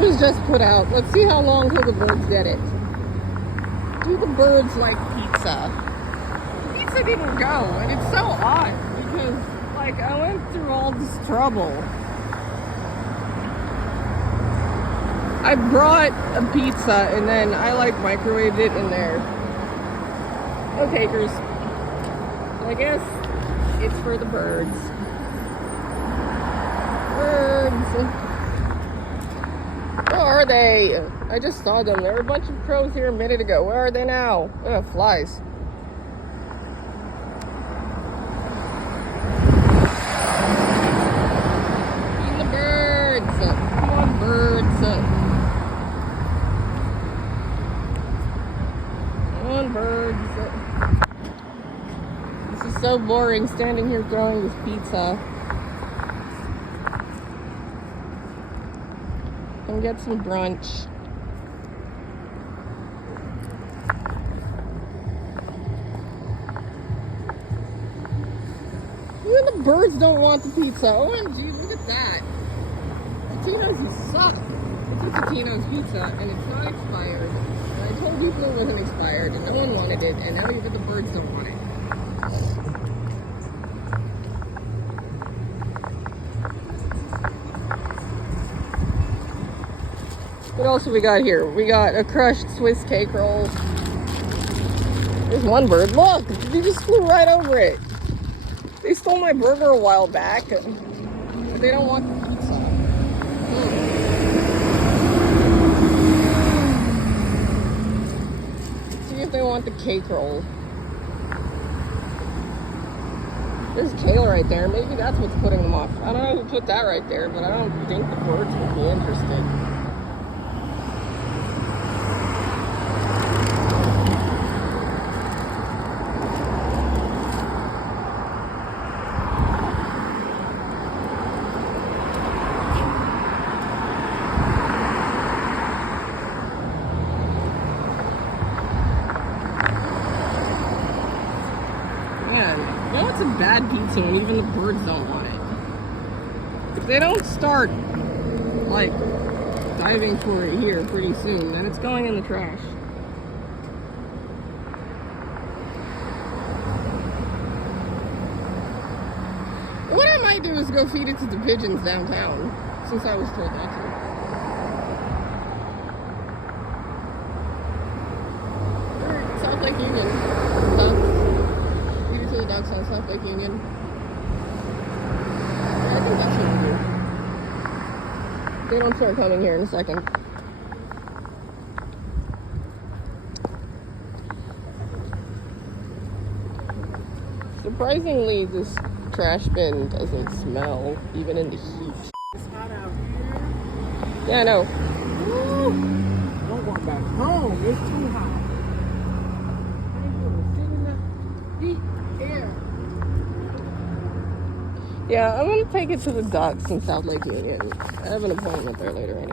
was just put out. Let's see how long till the birds get it. Do the birds like pizza? Pizza didn't go, and it's so odd because, like, I went through all this trouble. I brought a pizza and then I like microwaved it in there. No takers. I guess it's for the birds. Birds. Where are they? I just saw them. There were a bunch of crows here a minute ago. Where are they now? Ugh, flies. Feed the birds. Come on, birds. Come on, birds. This is so boring standing here throwing this pizza. Come get some brunch. Even the birds don't want the pizza. OMG, look at that. Totino's, you suck. It's a Totino's pizza, and it's not expired. And I told people it wasn't expired, and no one wanted it, and now even the birds don't want it. What else have we got here? We got a crushed Swiss cake roll. There's one bird. Look, they just flew right over it. They stole my burger a while back. But they don't want the pizza. Let's see if they want the cake roll. There's kale right there. Maybe that's what's putting them off. I don't know who put that right there, but I don't think the birds would be interested. Man, you know what's a bad pizza when even the birds don't want it? If they don't start, like, diving for it here pretty soon, then it's going in the trash. What I might do is go feed it to the pigeons downtown, since I was told not to. South Lake Union. Ducks on South Lake Union. Yeah, I think that's what we do. They don't start coming here in a second. Surprisingly, this trash bin doesn't smell, even in the heat. It's hot out here. Yeah, I know. Woo! Don't go back home. It's too hot. I ain't gonna sit in the heat air. Yeah, I'm gonna take it to the docks in South Lake Union. I have an appointment there later anyway.